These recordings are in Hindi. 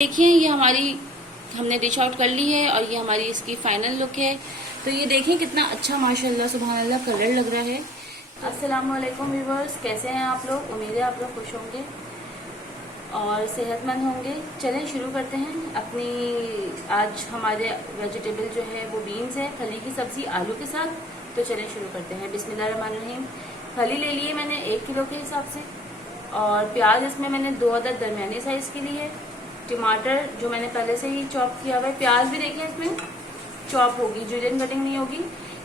देखिए ये हमने डिश आउट कर ली है और ये हमारी इसकी फाइनल लुक है। तो ये देखें कितना अच्छा माशाल्लाह सुभान अल्लाह कलर लग रहा है। अस्सलाम वालेकुम व्यूअर्स, कैसे हैं आप लोग? उम्मीद है आप लोग खुश होंगे और सेहतमंद होंगे। चलें शुरू करते हैं अपनी। आज हमारे वेजिटेबल जो है वो बीन्स है, फली की सब्ज़ी आलू के साथ। तो चलें शुरू करते हैं। बिस्मिल्लाहिर्रहमानिर्रहीम। फली ले लिए मैंने 1 किलो के हिसाब से और प्याज इसमें मैंने 2 अदद दरमियानी साइज़ के लिए। टमाटर जो मैंने पहले से ही चॉप किया हुआ है। प्याज भी देखें इसमें चॉप होगी, जुलियन कटिंग नहीं होगी,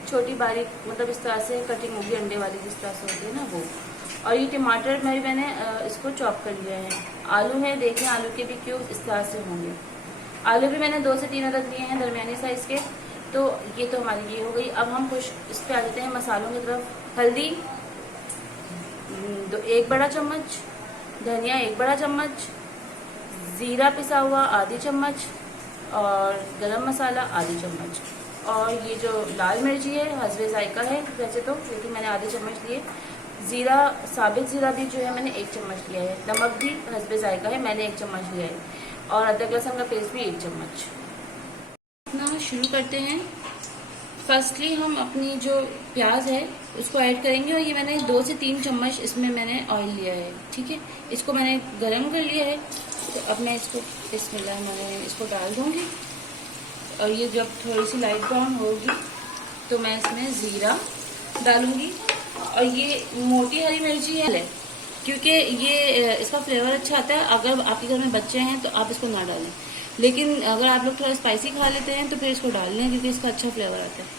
छोटी बारीक मतलब इस तरह से कटिंग होगी, अंडे वाली जिस तरह से होती है ना वो। और ये टमाटर मैंने इसको चॉप कर लिया है। आलू है, देखें आलू के भी क्यूब इस तरह से होंगे। आलू भी मैंने 2 से 3 अदद लिए हैं दरमियानी साइज़ के। तो ये तो हमारी ये हो गई। अब हम कुछ इस पर आ जाते हैं मसालों की तरफ। हल्दी 1 बड़ा चम्मच, धनिया 1 बड़ा चम्मच, ज़ीरा पिसा हुआ आधी चम्मच और गरम मसाला आधी चम्मच। और ये जो लाल मिर्ची है हस्बे जायका है वैसे तो, लेकिन मैंने आधी चम्मच लिए। ज़ीरा, साबित ज़ीरा भी जो है मैंने 1 चम्मच लिया है। नमक भी हस्बे जायका है, मैंने 1 चम्मच लिया है। और अदरक लहसुन का पेस्ट भी 1 चम्मच। अपना शुरू करते हैं। फर्स्टली हम अपनी जो प्याज है उसको ऐड करेंगे और ये मैंने 2 से 3 चम्मच इसमें मैंने ऑयल लिया है। ठीक है, इसको मैंने गरम कर लिया है। तो अब मैं इसको बिस्मिल्लाह मैंने इसको डाल दूँगी और ये जब थोड़ी सी लाइट ब्राउन होगी तो मैं इसमें ज़ीरा डालूँगी। और ये मोटी हरी मिर्ची है क्योंकि ये इसका फ्लेवर अच्छा आता है। अगर आपके घर में बच्चे हैं तो आप इसको ना डालें, लेकिन अगर आप लोग थोड़ा स्पाइसी खा लेते हैं तो फिर इसको डाल लें क्योंकि इसका अच्छा फ्लेवर आता है।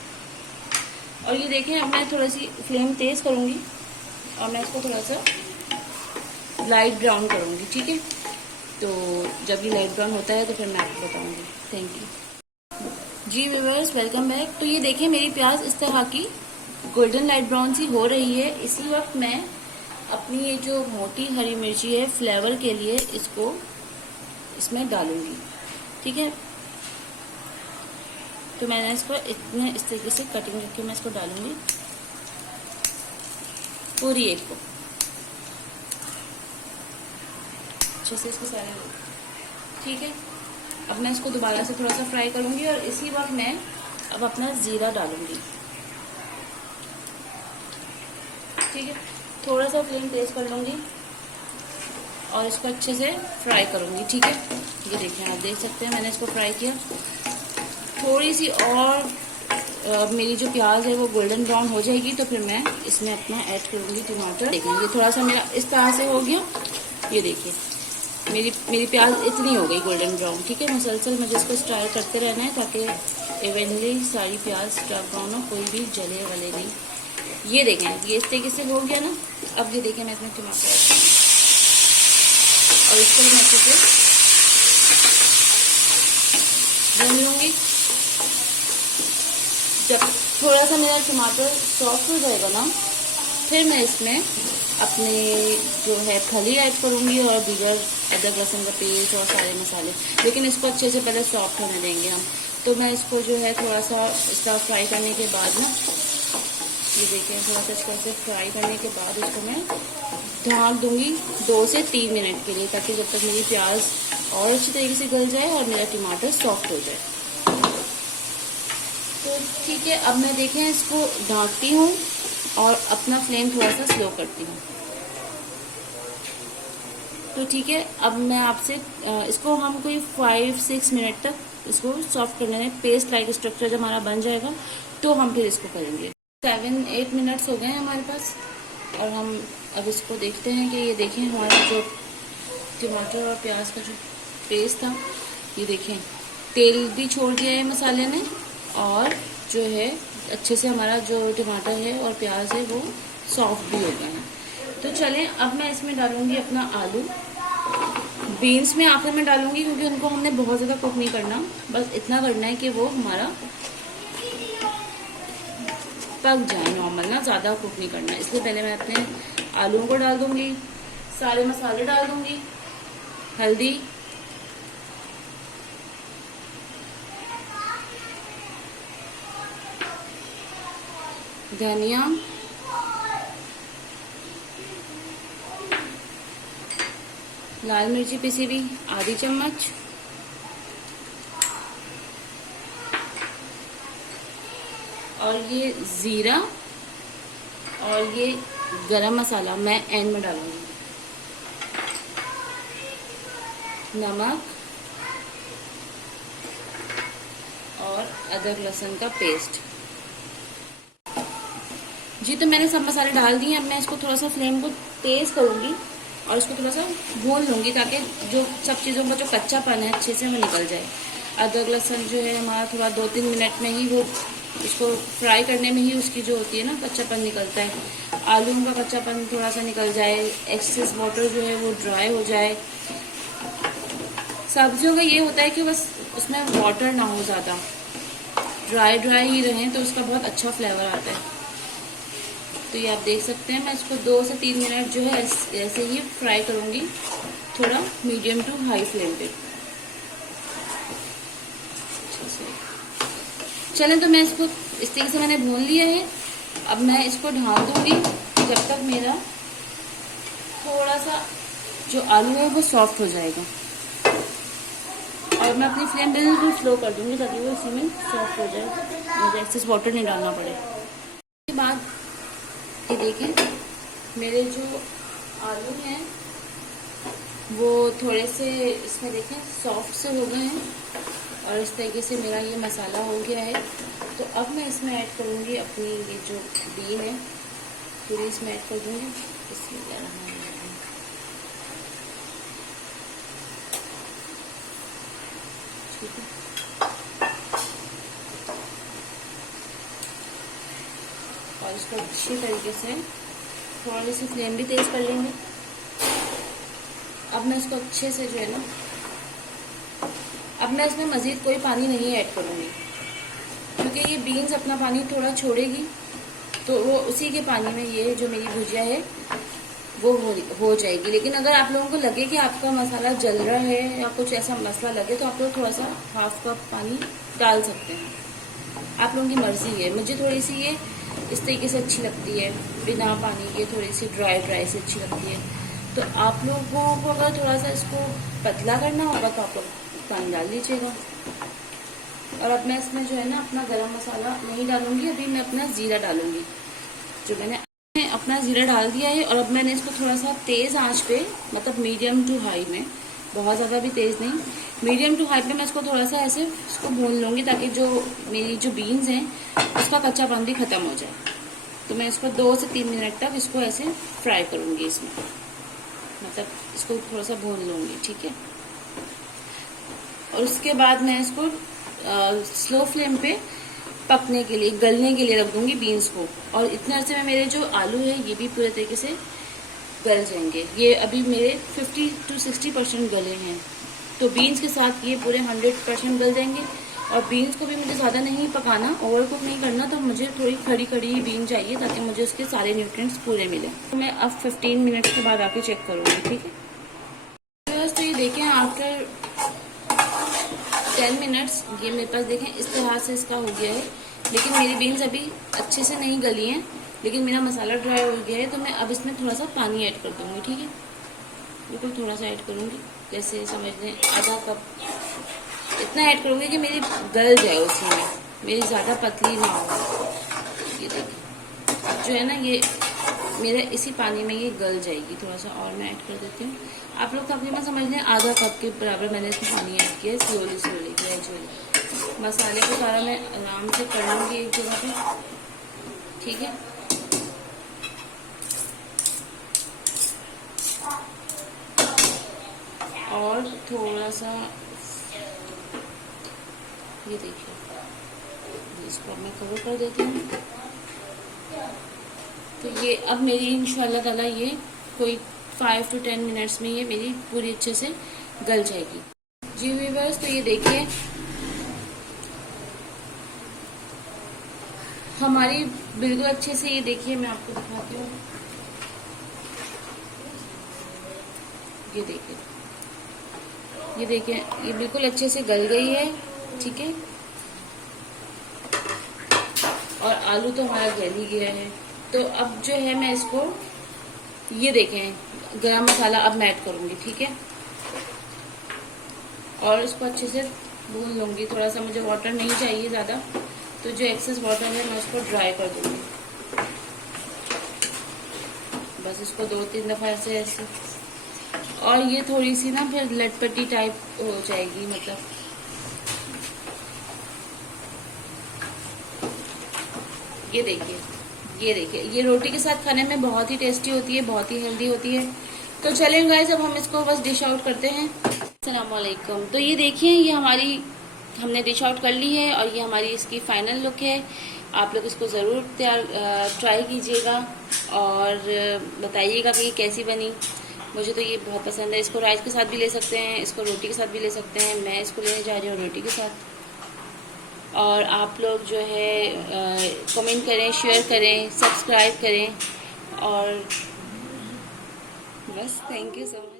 और ये देखें अब मैं थोड़ी सी फ्लेम तेज़ करूँगी और मैं इसको थोड़ा सा लाइट ब्राउन करूँगी। ठीक है, तो जब ये लाइट ब्राउन होता है तो फिर मैं आपको बताऊँगी। Thank you ji viewers, welcome back. तो ये देखें मेरी प्याज इस तरह की गोल्डन लाइट ब्राउन सी हो रही है। इसी वक्त मैं अपनी ये जो मोटी हरी मिर्ची है फ्लेवर के लिए इसको इसमें डालूंगी। ठीक है, तो मैंने इसको इस तरीके से कटिंग करके मैं इसको डालूंगी पूरी एक को अच्छे से इसको सारे। ठीक है, अब मैं इसको दोबारा से थोड़ा सा फ्राई करूंगी और इसी वक्त मैं अब अपना ज़ीरा डालूंगी। ठीक है, थोड़ा सा फ्लेम तेज कर लूंगी और इसको अच्छे से फ्राई करूंगी। ठीक है, ये देखिए आप देख सकते हैं मैंने इसको फ्राई किया। थोड़ी सी और मेरी जो प्याज है वो गोल्डन ब्राउन हो जाएगी तो फिर मैं इसमें अपना ऐड करूंगी टमाटर। देखेंगे थोड़ा सा मेरा इस तरह से हो गया। ये देखिए मेरी प्याज इतनी हो गई गोल्डन ब्राउन। ठीक है, मुसलसल मुझे इसको स्टार करते रहना है ताकि इवनली सारी प्याज डार्क ब्राउन हो, कोई भी जले वाले नहीं। ये देखें ये इस तरीके से हो गया ना। अब ये देखें मैं इसमें टमाटर ऐड करूँगी और इसको मैं अच्छे से भून लूँगी। जब थोड़ा सा मेरा टमाटर सॉफ्ट हो जाएगा ना फिर मैं इसमें अपने जो है फली ऐड करूँगी और दीगर अदरक लहसुन का पेस्ट और सारे मसाले। लेकिन इसको अच्छे से पहले सॉफ्ट होने देंगे हम। तो मैं इसको जो है थोड़ा सा इसका फ्राई करने के बाद ना, ये देखिए थोड़ा सा इसको ऐसे फ्राई करने के बाद इसको मैं ढक दूँगी 2 से 3 मिनट के लिए, ताकि जब तक मेरी प्याज और अच्छी तरीके से गल जाए और मेरा टमाटर सॉफ्ट हो जाए। तो ठीक है, अब मैं देखें इसको ढकती हूँ और अपना फ्लेम थोड़ा सा स्लो करती हूँ। तो ठीक है, अब मैं आपसे इसको हम कोई 5-6 मिनट तक इसको सॉफ्ट करने दें। पेस्ट लाइक स्ट्रक्चर जब हमारा बन जाएगा तो हम फिर इसको करेंगे। 7-8 मिनट्स हो गए हैं हमारे पास और हम अब इसको देखते हैं कि ये देखें हमारा जो टमाटर और प्याज का जो पेस्ट था, ये देखें तेल भी छोड़ दिया है मसाले ने और जो है अच्छे से हमारा जो टमाटर है और प्याज है वो सॉफ्ट भी हो गए हैं। तो चलें अब मैं इसमें डालूंगी अपना आलू। बीन्स में आखिर में डालूंगी क्योंकि उनको हमने बहुत ज़्यादा कुक नहीं करना, बस इतना करना है कि वो हमारा पक जाए नॉर्मल, ना ज़्यादा कुक नहीं करना। इसलिए पहले मैं अपने आलूओं को डाल दूंगी, सारे मसाले डाल दूंगी, हल्दी, धनिया, लाल मिर्ची पिसी हुई आधी चम्मच, और ये ज़ीरा और ये गरम मसाला मैं एंड में डालूंगी। नमक और अदरक लहसुन का पेस्ट। जी तो मैंने सब मसाले डाल दिए। अब मैं इसको थोड़ा सा फ्लेम को तेज करूंगी और इसको थोड़ा सा भून लूंगी ताकि जो सब चीज़ों का जो कच्चापन है अच्छे से वो निकल जाए। अदरक लहसुन जो है हमारा थोड़ा 2-3 मिनट में ही वो इसको फ्राई करने में ही उसकी जो होती है ना कच्चापन निकलता है। आलू का कच्चापन थोड़ा सा निकल जाए, एक्सेस वाटर जो है वो ड्राई हो जाए। सब्जियों का ये होता है कि बस उसमें वाटर ना हो, ज़्यादा ड्राई ही रहें तो उसका बहुत अच्छा फ्लेवर आता है। तो ये आप देख सकते हैं मैं इसको 2 से 3 मिनट जो है ऐसे ही फ्राई करूँगी, थोड़ा मीडियम टू हाई फ्लेम पे। चलें तो मैं इसको इस तरीके से मैंने भून लिया है। अब मैं इसको ढाँप दूंगी जब तक मेरा थोड़ा सा जो आलू है वो सॉफ्ट हो जाएगा। और मैं अपनी फ्लेम बिल्कुल स्लो कर दूंगी ताकि वो इसी में सॉफ्ट हो जाए, मुझे एक्सेस वाटर नहीं डालना पड़े। उसके बाद ये देखें मेरे जो आलू हैं वो थोड़े से इसमें देखें सॉफ्ट से हो गए हैं और इस तरीके से मेरा ये मसाला हो गया है। तो अब मैं इसमें ऐड करूँगी अपनी ये जो बीन है पूरी इसमें ऐड कर दूँगी। इसमें ठीक है, और इसको अच्छी तरीके से थोड़ी सी फ्लेम भी तेज कर लेंगे। अब मैं इसको अच्छे से जो है ना, अब मैं इसमें मज़ीद कोई पानी नहीं ऐड करूँगी क्योंकि ये बीन्स अपना पानी थोड़ा छोड़ेगी तो वो उसी के पानी में ये जो मेरी भुजिया है वो हो जाएगी। लेकिन अगर आप लोगों को लगे कि आपका मसाला जल रहा है या कुछ ऐसा मसला लगे तो आप लोग थोड़ा सा हाफ कप पानी डाल सकते हैं, आप लोगों की मर्जी है। मुझे थोड़ी सी ये इस तरीके से अच्छी लगती है, बिना पानी के थोड़ी सी ड्राई से अच्छी लगती है। तो आप लोगों को अगर थोड़ा सा इसको पतला करना होगा तो आप लोग पानी डाल लीजिएगा। और अब मैं इसमें जो है ना अपना गरम मसाला नहीं डालूंगी, अभी मैं अपना ज़ीरा डालूंगी। जो मैंने अपना ज़ीरा डाल दिया है और अब मैंने इसको थोड़ा सा तेज़ आंच पे, मतलब मीडियम टू हाई में, बहुत ज़्यादा भी तेज़ नहीं, मीडियम टू हाई पे मैं इसको थोड़ा सा ऐसे इसको भून लूँगी ताकि जो मेरी जो बीन्स हैं उसका कच्चापन भी ख़त्म हो जाए। तो मैं इसको 2 से 3 मिनट तक इसको ऐसे फ्राई करूँगी, इसमें मतलब इसको थोड़ा सा भून लूँगी, ठीक है। और उसके बाद मैं इसको स्लो फ्लेम पे पकने के लिए, गलने के लिए रख दूंगी बीन्स को। और इतने अरसे में मेरे जो आलू है ये भी पूरे तरीके से गल जाएंगे। ये अभी मेरे 50 to 60% गले हैं, तो बीन्स के साथ ये पूरे 100% गल जाएंगे। और बीन्स को भी मुझे ज़्यादा नहीं पकाना, ओवर कुक नहीं करना, तो मुझे थोड़ी खड़ी खड़ी ही बीन चाहिए ताकि मुझे उसके सारे न्यूट्रिएंट्स पूरे मिले। तो मैं अब 15 मिनट के बाद आके चेक करूँगी, ठीक है। तो ये देखें आफ्टर 10 मिनट्स ये मेरे पास देखें इस तरह से इसका हो गया है। लेकिन मेरी बीन्स अभी अच्छे से नहीं गली हैं, लेकिन मेरा मसाला ड्राई हो गया है। तो मैं अब इसमें थोड़ा सा पानी ऐड कर दूँगी, ठीक है, बिल्कुल थोड़ा सा ऐड करूँगी, जैसे समझ लें आधा कप, इतना ऐड करूँगी कि मेरी गल जाए उसमें, मेरी ज़्यादा पतली ना हो। ये देखिए जो है ना ये मेरा इसी पानी में ये गल जाएगी। थोड़ा सा और मैं ऐड कर देती हूँ। आप लोग तकरीबन समझ लें आधा कप के बराबर मैंने इसमें पानी ऐड किया है, स्लोली ग्रेजुअली। मसाले को सारा मैं आराम से कर लूँगी एक जगह पे, ठीक है। और थोड़ा सा ये देखिए इसको मैं कवर कर देती हूँ। तो ये अब मेरी इंशाल्लाह ताला ये कोई 5 to 10 मिनट्स में ये मेरी पूरी अच्छे से गल जाएगी। जी व्यूअर्स, तो ये देखिए हमारी बिल्कुल अच्छे से, ये देखिए मैं आपको दिखाती हूँ, ये देखिए ये बिल्कुल अच्छे से गल गई है, ठीक है। और आलू तो हमारा गल ही गया है। तो अब जो है मैं इसको, ये देखें गरम मसाला अब मैं ऐड करूँगी, ठीक है। और इसको अच्छे से भून लूँगी, थोड़ा सा मुझे वाटर नहीं चाहिए ज़्यादा, तो जो एक्सेस वाटर है मैं उसको ड्राई कर दूँगी। बस इसको 2-3 दफ़ा ऐसे और ये थोड़ी सी ना फिर लटपटी टाइप हो जाएगी, मतलब ये देखिए ये रोटी के साथ खाने में बहुत ही टेस्टी होती है, बहुत ही हेल्दी होती है। तो चलें गाइस, अब हम इसको बस डिश आउट करते हैं। अस्सलाम वालेकुम। तो ये देखिए, ये हमने डिश आउट कर ली है और ये हमारी इसकी फाइनल लुक है। आप लोग इसको ज़रूर ट्राई कीजिएगा और बताइएगा कि कैसी बनी। मुझे तो ये बहुत पसंद है। इसको राइस के साथ भी ले सकते हैं, इसको रोटी के साथ भी ले सकते हैं। मैं इसको लेने जा रही हूँ रोटी के साथ। और आप लोग जो है कमेंट करें, शेयर करें, सब्सक्राइब करें और बस थैंक यू सो मच।